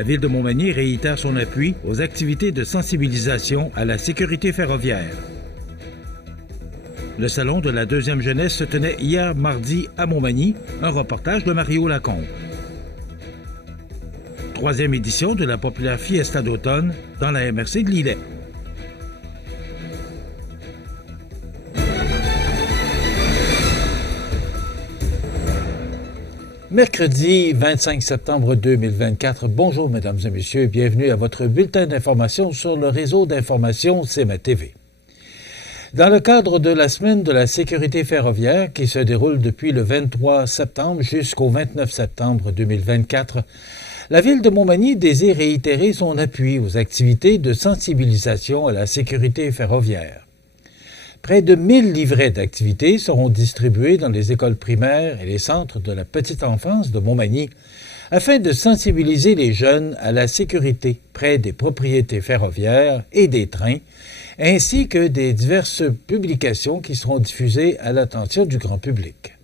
La Ville de Montmagny réitère son appui aux activités de sensibilisation à la sécurité ferroviaire. Le salon de la deuxième jeunesse se tenait hier mardi à Montmagny. Un reportage de Mario Lacombe. Troisième édition de la populaire Fiesta d'automne dans la MRC de Lillet. Mercredi 25 septembre 2024. Bonjour, mesdames et messieurs, et bienvenue à votre bulletin d'information sur le réseau d'information CMA TV. Dans le cadre de la semaine de la sécurité ferroviaire qui se déroule depuis le 23 septembre jusqu'au 29 septembre 2024, la Ville de Montmagny désire réitérer son appui aux activités de sensibilisation à la sécurité ferroviaire. Près de 1000 livrets d'activités seront distribués dans les écoles primaires et les centres de la petite enfance de Montmagny afin de sensibiliser les jeunes à la sécurité près des propriétés ferroviaires et des trains, ainsi que des diverses publications qui seront diffusées à l'attention du grand public.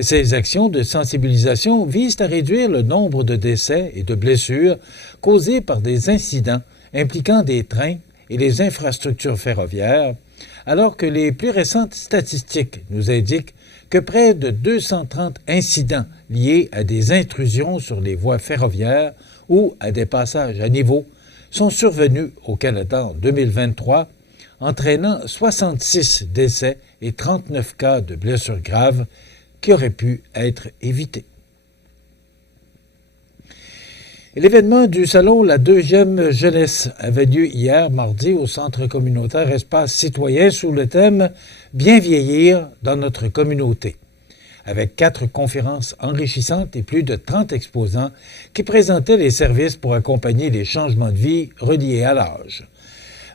Ces actions de sensibilisation visent à réduire le nombre de décès et de blessures causés par des incidents impliquant des trains et les infrastructures ferroviaires, alors que les plus récentes statistiques nous indiquent que près de 230 incidents liés à des intrusions sur les voies ferroviaires ou à des passages à niveau sont survenus au Canada en 2023, entraînant 66 décès et 39 cas de blessures graves qui auraient pu être évités. L'événement du salon La Deuxième Jeunesse avait lieu hier mardi au Centre communautaire Espace citoyen sous le thème « Bien vieillir dans notre communauté », avec 4 conférences enrichissantes et plus de 30 exposants qui présentaient les services pour accompagner les changements de vie reliés à l'âge.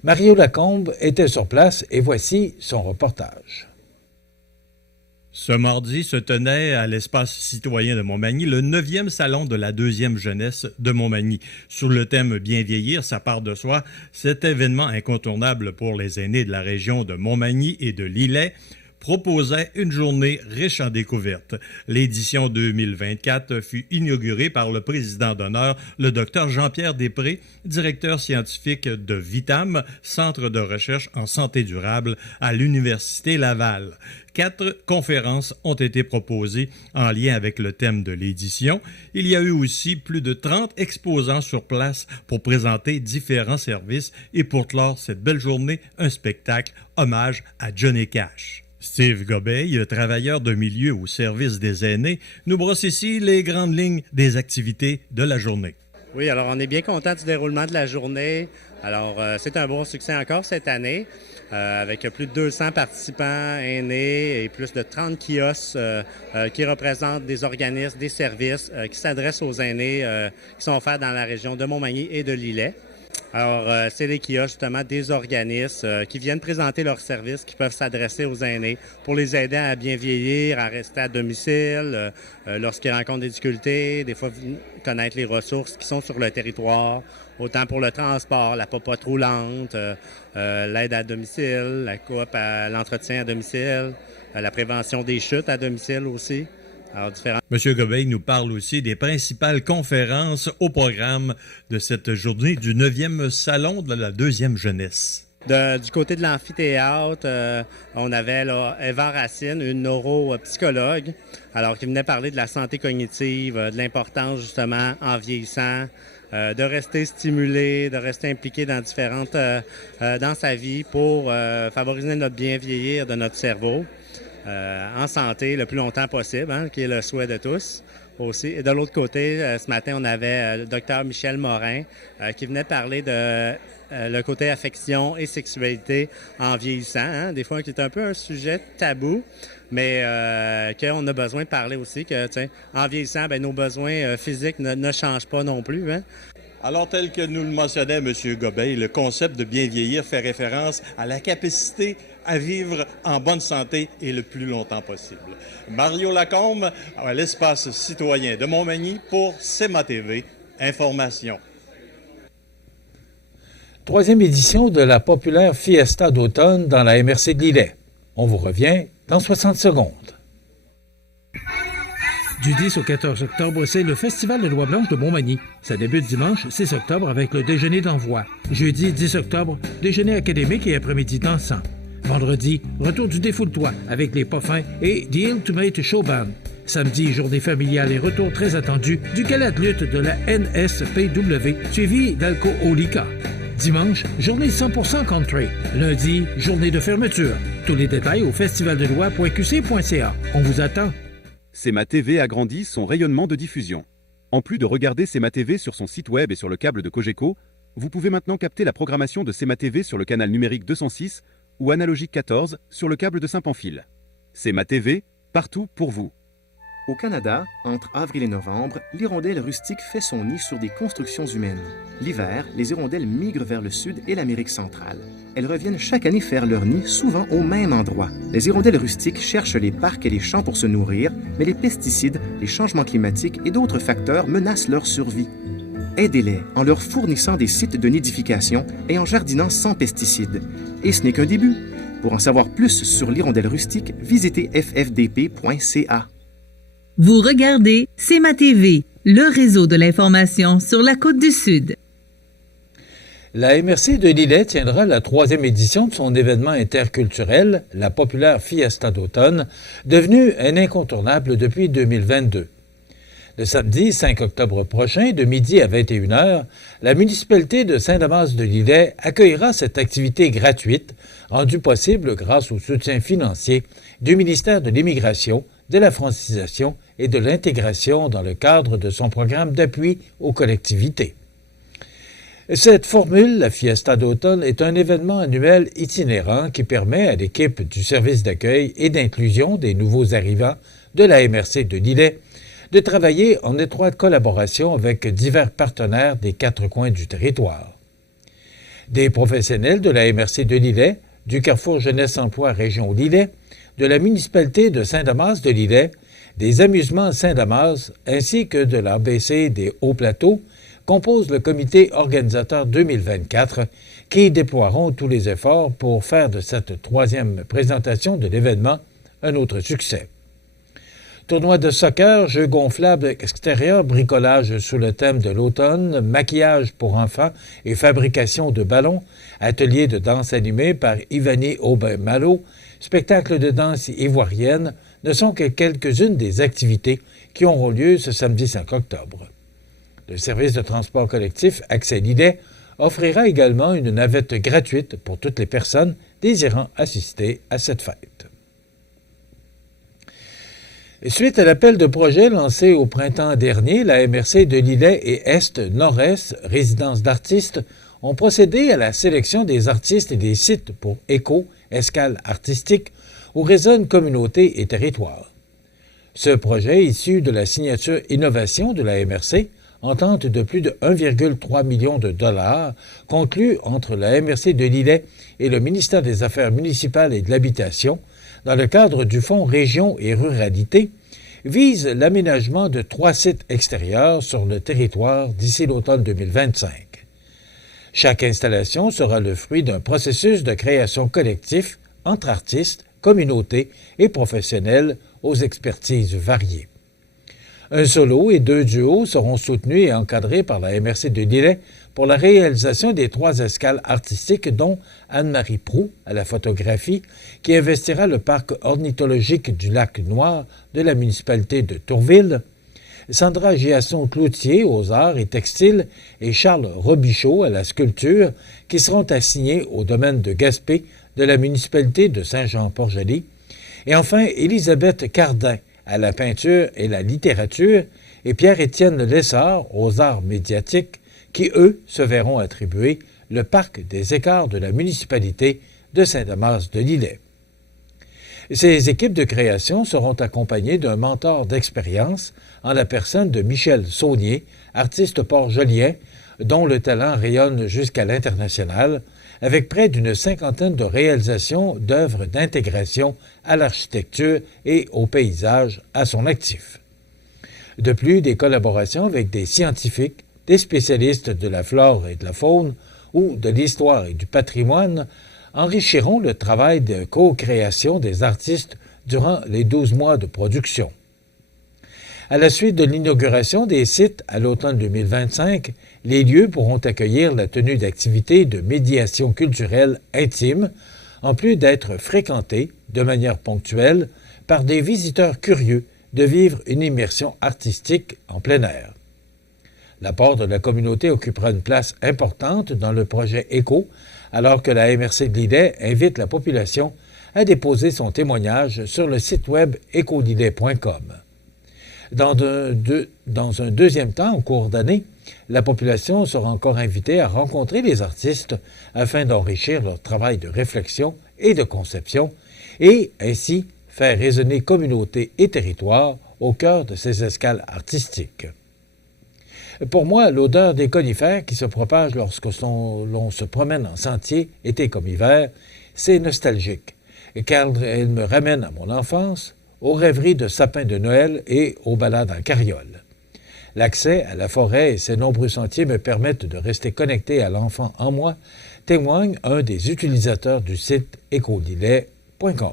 Mario Lacombe était sur place et voici son reportage. Ce mardi se tenait à l'Espace citoyen de Montmagny le 9e salon de la deuxième jeunesse de Montmagny. Sous le thème « Bien vieillir, ça part de soi », cet événement incontournable pour les aînés de la région de Montmagny et de Lillet proposait une journée riche en découvertes. L'édition 2024 fut inaugurée par le président d'honneur, le Dr Jean-Pierre Després, directeur scientifique de Vitam, centre de recherche en santé durable à l'Université Laval. 4 conférences ont été proposées en lien avec le thème de l'édition. Il y a eu aussi plus de 30 exposants sur place pour présenter différents services et pour clore cette belle journée, un spectacle hommage à Johnny Cash. Steve Gobeil, travailleur de milieu au service des aînés, nous brosse ici les grandes lignes des activités de la journée. Oui, alors on est bien content du déroulement de la journée. Alors, c'est un bon succès encore cette année, avec plus de 200 participants aînés et plus de 30 kiosques qui représentent des organismes, des services qui s'adressent aux aînés qui sont offerts dans la région de Montmagny et de Lillet. Alors, c'est les kiosques, justement, des organismes qui viennent présenter leurs services, qui peuvent s'adresser aux aînés pour les aider à bien vieillir, à rester à domicile, lorsqu'ils rencontrent des difficultés, des fois connaître les ressources qui sont sur le territoire, autant pour le transport, la popote roulante, l'aide à domicile, la coop à l'entretien à domicile, la prévention des chutes à domicile aussi. Alors, M. Gobeil nous parle aussi des principales conférences au programme de cette journée du 9e salon de la deuxième jeunesse. Du côté de l'amphithéâtre, on avait là, Eva Racine, une neuropsychologue, alors qui venait parler de la santé cognitive, de l'importance justement en vieillissant, de rester stimulé, de rester impliqué dans dans sa vie pour favoriser notre bien vieillir de notre cerveau. En santé le plus longtemps possible, qui est le souhait de tous aussi. Et de l'autre côté, ce matin, on avait le docteur Michel Morin qui venait parler de le côté affection et sexualité en vieillissant. Des fois, qui est un peu un sujet tabou, mais qu'on a besoin de parler aussi, que en vieillissant, nos besoins physiques ne changent pas non plus. Alors, tel que nous le mentionnait M. Gobeil, le concept de bien vieillir fait référence à la capacité à vivre en bonne santé et le plus longtemps possible. Mario Lacombe, à l'Espace citoyen de Montmagny pour CMA TV. Information. Troisième édition de la populaire Fiesta d'automne dans la MRC de Lillet. On vous revient dans 60 secondes. Du 10 au 14 octobre, c'est le Festival de Loi Blanche de Montmagny. Ça débute dimanche 6 octobre avec le déjeuner d'envoi. Jeudi 10 octobre, déjeuner académique et après-midi dansant. Vendredi, retour du Défoule-toi avec les Poffins et The Ultimate Show Band. Samedi, journée familiale et retour très attendu du gala de lutte de la NSPW, suivi d'Alco-Olika. Dimanche, journée 100% country. Lundi, journée de fermeture. Tous les détails au festivaldeloi.qc.ca. On vous attend. CEMA TV agrandit son rayonnement de diffusion. En plus de regarder CEMA TV sur son site web et sur le câble de Cogeco, vous pouvez maintenant capter la programmation de CEMA TV sur le canal numérique 206 ou analogique 14 sur le câble de Saint-Pamphile. CEMA TV, partout pour vous. Au Canada, entre avril et novembre, l'hirondelle rustique fait son nid sur des constructions humaines. L'hiver, les hirondelles migrent vers le sud et l'Amérique centrale. Elles reviennent chaque année faire leur nid, souvent au même endroit. Les hirondelles rustiques cherchent les parcs et les champs pour se nourrir, mais les pesticides, les changements climatiques et d'autres facteurs menacent leur survie. Aidez-les en leur fournissant des sites de nidification et en jardinant sans pesticides. Et ce n'est qu'un début. Pour en savoir plus sur l'hirondelle rustique, visitez ffdp.ca. Vous regardez CEMA TV, le réseau de l'information sur la Côte-du-Sud. La MRC de Lillet tiendra la 3e édition de son événement interculturel, la populaire Fiesta d'automne, devenue un incontournable depuis 2022. Le samedi 5 octobre prochain, de midi à 21h, la municipalité de Saint-Damas-de-Lillet accueillera cette activité gratuite, rendue possible grâce au soutien financier du ministère de l'Immigration, de la francisation et de l'intégration dans le cadre de son programme d'appui aux collectivités. Cette formule, la Fiesta d'automne, est un événement annuel itinérant qui permet à l'équipe du service d'accueil et d'inclusion des nouveaux arrivants de la MRC de Lillet de travailler en étroite collaboration avec divers partenaires des 4 coins du territoire. Des professionnels de la MRC de Lillet, du Carrefour Jeunesse Emploi Région Lillet, de la municipalité de Saint-Damas-de-Lillet, des amusements Saint-Damas ainsi que de l'ABC des Hauts-Plateaux composent le comité organisateur 2024 qui déploieront tous les efforts pour faire de cette 3e présentation de l'événement un autre succès. Tournoi de soccer, jeux gonflables extérieurs, bricolage sous le thème de l'automne, maquillage pour enfants et fabrication de ballons, atelier de danse animé par Ivani Aubin-Malo, spectacle de danse ivoirienne ne sont que quelques-unes des activités qui auront lieu ce samedi 5 octobre. Le service de transport collectif Accès Lillet offrira également une navette gratuite pour toutes les personnes désirant assister à cette fête. Suite à l'appel de projet lancé au printemps dernier, la MRC de Lillet et Est-Nord-Est, résidence d'artistes, ont procédé à la sélection des artistes et des sites pour ECHO, escale artistique, où résonnent communautés et territoires. Ce projet, issu de la signature Innovation de la MRC, entente de plus de 1,3 million de dollars, conclue entre la MRC de Lillet et le ministère des Affaires municipales et de l'Habitation, dans le cadre du Fonds Région et Ruralité, vise l'aménagement de 3 sites extérieurs sur le territoire d'ici l'automne 2025. Chaque installation sera le fruit d'un processus de création collectif entre artistes, communautés et professionnels aux expertises variées. Un solo et 2 duos seront soutenus et encadrés par la MRC de Lillet pour la réalisation des 3 escales artistiques, dont Anne-Marie Proulx à la photographie, qui investira le parc ornithologique du lac Noir de la municipalité de Tourville, Sandra Giasson-Cloutier aux arts et textiles et Charles Robichaud à la sculpture, qui seront assignés au domaine de Gaspé de la municipalité de Saint-Jean-Port-Joli, et enfin Élisabeth Cardin à la peinture et la littérature, et Pierre-Étienne Lessard aux arts médiatiques, qui, eux, se verront attribuer le parc des écarts de la municipalité de Saint-Damas-de-Lillet. Ces équipes de création seront accompagnées d'un mentor d'expérience en la personne de Michel Saunier, artiste port-jolien, dont le talent rayonne jusqu'à l'international, avec près d'une 50aine de réalisations d'œuvres d'intégration à l'architecture et au paysage à son actif. De plus, des collaborations avec des scientifiques, des spécialistes de la flore et de la faune ou de l'histoire et du patrimoine enrichiront le travail de co-création des artistes durant les 12 mois de production. À la suite de l'inauguration des sites à l'automne 2025, les lieux pourront accueillir la tenue d'activités de médiation culturelle intime, en plus d'être fréquentés de manière ponctuelle par des visiteurs curieux de vivre une immersion artistique en plein air. L'apport de la communauté occupera une place importante dans le projet ECO, alors que la MRC de Lillet invite la population à déposer son témoignage sur le site web ecodillet.com. Dans un deuxième temps, en cours d'année, la population sera encore invitée à rencontrer les artistes afin d'enrichir leur travail de réflexion et de conception et ainsi faire résonner communauté et territoire au cœur de ces escales artistiques. Pour moi, l'odeur des conifères qui se propage lorsque l'on se promène en sentier, été comme hiver, c'est nostalgique, car elle me ramène à mon enfance, aux rêveries de sapins de Noël et aux balades en carriole. L'accès à la forêt et ses nombreux sentiers me permettent de rester connecté à l'enfant en moi, témoigne un des utilisateurs du site ecodillet.com.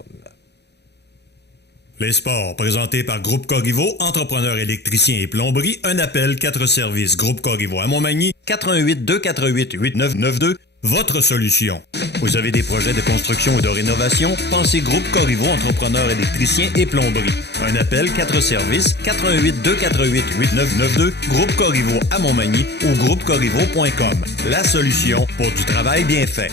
Les sports, présentés par Groupe Corriveau, entrepreneurs électriciens et plomberie, un appel, 4 services. Groupe Corriveau à Montmagny, 88 248 8992, votre solution. Vous avez des projets de construction ou de rénovation? Pensez Groupe Corriveau, entrepreneurs électriciens et plomberie. Un appel, 4 services, 88 248 8992, Groupe Corriveau à Montmagny ou groupecorriveau.com. La solution pour du travail bien fait.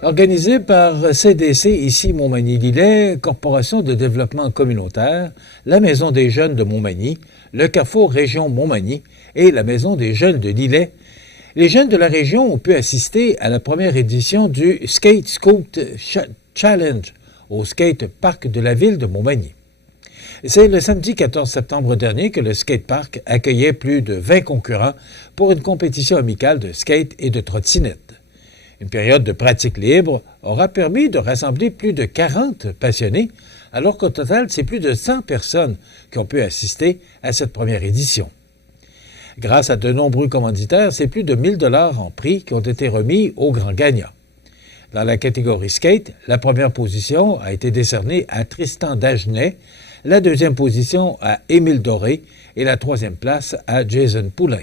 Organisé par CDC, ici Montmagny-Lillet, Corporation de développement communautaire, la Maison des jeunes de Montmagny, le Carrefour Région Montmagny et la Maison des jeunes de Lillet, les jeunes de la région ont pu assister à la première édition du Skate Scoot Challenge au Skate Park de la ville de Montmagny. C'est le samedi 14 septembre dernier que le skatepark accueillait plus de 20 concurrents pour une compétition amicale de skate et de trottinette. Une période de pratique libre aura permis de rassembler plus de 40 passionnés, alors qu'au total, c'est plus de 100 personnes qui ont pu assister à cette première édition. Grâce à de nombreux commanditaires, c'est plus de 1 000 $ en prix qui ont été remis aux grands gagnants. Dans la catégorie skate, la première position a été décernée à Tristan Dagenet, la deuxième position à Émile Doré et la troisième place à Jason Poulain.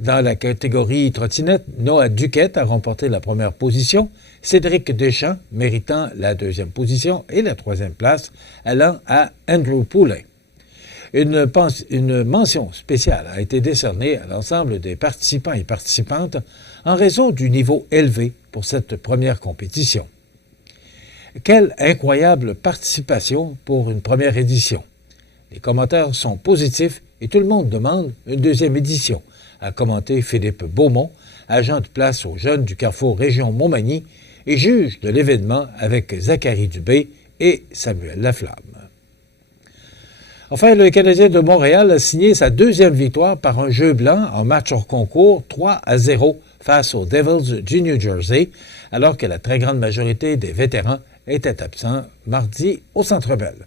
Dans la catégorie trottinette, Noah Duquette a remporté la première position, Cédric Deschamps méritant la deuxième position et la troisième place allant à Andrew Poulain. Une mention spéciale a été décernée à l'ensemble des participants et participantes en raison du niveau élevé pour cette première compétition. Quelle incroyable participation pour une première édition! Les commentaires sont positifs et tout le monde demande une deuxième édition, a commenté Philippe Beaumont, agent de place aux jeunes du Carrefour Région Montmagny et juge de l'événement avec Zachary Dubé et Samuel Laflamme. Enfin, le Canadien de Montréal a signé sa deuxième victoire par un jeu blanc en match hors concours 3-0 face aux Devils du New Jersey, alors que la très grande majorité des vétérans étaient absents mardi au Centre Bell.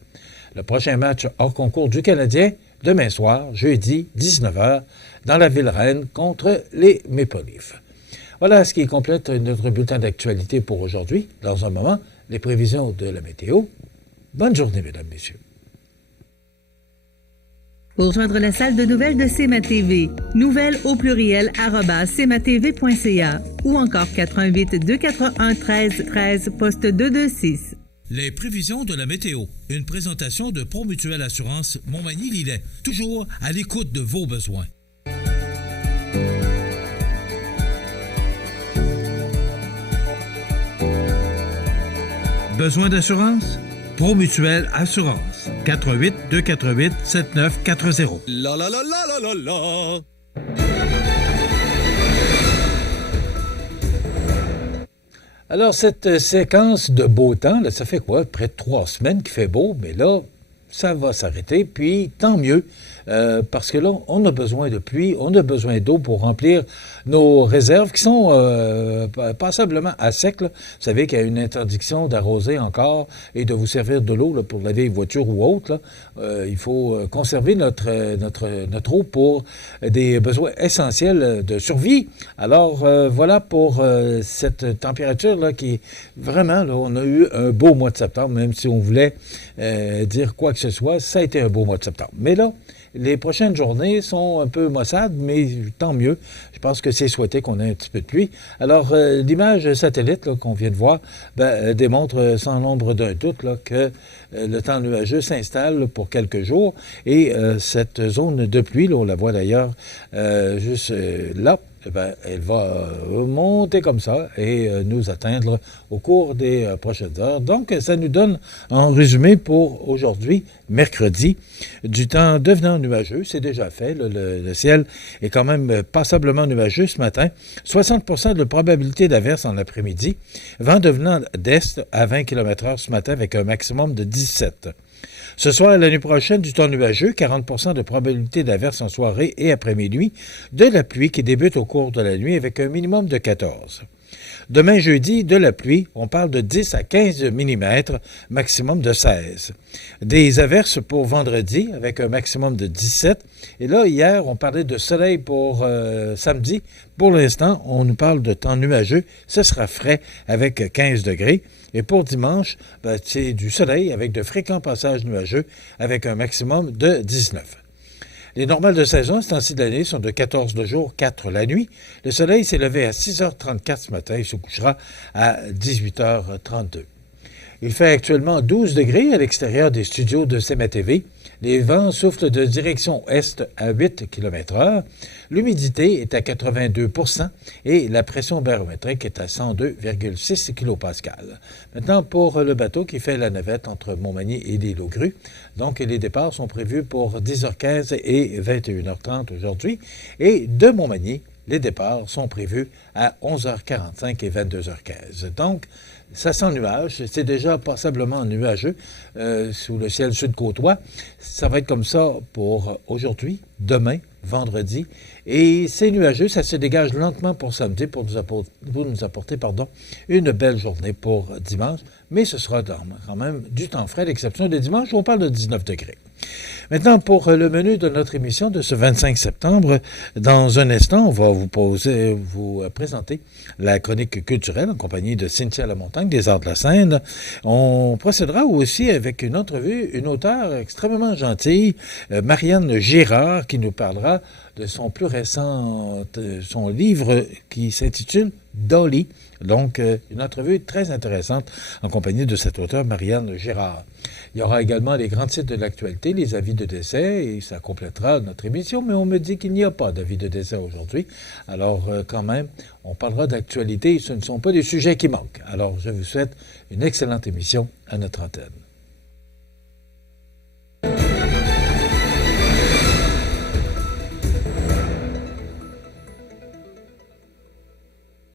Le prochain match hors concours du Canadien, demain soir, jeudi, 19h, dans la ville reine contre les Maple Leafs. Voilà ce qui complète notre bulletin d'actualité pour aujourd'hui. Dans un moment, les prévisions de la météo. Bonne journée, mesdames, messieurs. Pour rejoindre la salle de nouvelles de CMA-TV, nouvelles au pluriel @cmatv.ca ou encore 88 241 13 13 poste 226. Les prévisions de la météo. Une présentation de Promutuelle Assurance Montmagny-Lillet. Toujours à l'écoute de vos besoins. Besoin d'assurance? Promutuelle Assurance. 88 248 7940. La la la la la la la. Alors, cette séquence de beau temps, là, ça fait quoi? Près de 3 semaines qu'il fait beau, mais là, ça va s'arrêter, puis tant mieux. parce que là, on a besoin de pluie, on a besoin d'eau pour remplir nos réserves qui sont passablement à sec. Là. Vous savez qu'il y a une interdiction d'arroser encore et de vous servir de l'eau là, pour laver une voiture ou autre. Là. Il faut conserver notre eau pour des besoins essentiels de survie. Alors, voilà pour cette température-là qui, vraiment, là, on a eu un beau mois de septembre, même si on voulait dire quoi que ce soit, ça a été un beau mois de septembre. Mais là, les prochaines journées sont un peu maussades, mais tant mieux. Je pense que c'est souhaité qu'on ait un petit peu de pluie. Alors, l'image satellite là, qu'on vient de voir démontre sans l'ombre d'un doute là, que le temps nuageux s'installe là, pour quelques jours. Et cette zone de pluie, là, on la voit d'ailleurs juste là, elle va monter comme ça et nous atteindre au cours des prochaines heures. Donc, ça nous donne, en résumé pour aujourd'hui, mercredi, du temps devenant nuageux. C'est déjà fait. Le ciel est quand même passablement nuageux ce matin. 60% de probabilité d'averse en après-midi. Vent devenant d'est à 20 km/h ce matin avec un maximum de 17. Ce soir et la nuit prochaine, du temps nuageux, 40% de probabilité d'averse en soirée et après-minuit, de la pluie qui débute au cours de la nuit avec un minimum de 14. Demain jeudi, de la pluie, on parle de 10 à 15 mm, maximum de 16. Des averses pour vendredi avec un maximum de 17. Et là, hier, on parlait de soleil pour samedi. Pour l'instant, on nous parle de temps nuageux. Ce sera frais avec 15 degrés. Et pour dimanche, c'est du soleil avec de fréquents passages nuageux avec un maximum de 19. Les normales de saison, ce temps-ci de l'année, sont de 14 le jour, 4 la nuit. Le soleil s'est levé à 6h34 ce matin et se couchera à 18h32. Il fait actuellement 12 degrés à l'extérieur des studios de CMA-TV. Les vents soufflent de direction est à 8 km/h. L'humidité est à 82 % et la pression barométrique est à 102,6 kPa. Maintenant, pour le bateau qui fait la navette entre Montmagny et l'île aux Grues. Donc, les départs sont prévus pour 10h15 et 21h30 aujourd'hui. Et de Montmagny, les départs sont prévus à 11h45 et 22h15. Donc, ça sent nuage. C'est déjà passablement nuageux sous le ciel sud-côtois. Ça va être comme ça pour aujourd'hui, demain, vendredi. Et c'est nuageux, ça se dégage lentement pour samedi pour nous apporter une belle journée pour dimanche. Mais ce sera quand même du temps frais, à l'exception de dimanche où on parle de 19 degrés. Maintenant, pour le menu de notre émission de ce 25 septembre, dans un instant, on va vous présenter la chronique culturelle en compagnie de Cynthia Lamontagne des Arts de la Seine. On procédera aussi avec une entrevue, une auteure extrêmement gentille, Marianne Girard, qui nous parlera de son plus récent, son livre qui s'intitule Dolly. Donc, une entrevue très intéressante en compagnie de cette auteure, Marianne Girard. Il y aura également les grands titres de l'actualité, les avis de décès, et ça complétera notre émission, mais on me dit qu'il n'y a pas d'avis de décès aujourd'hui. Alors, quand même, on parlera d'actualité, ce ne sont pas des sujets qui manquent. Alors, je vous souhaite une excellente émission à notre antenne.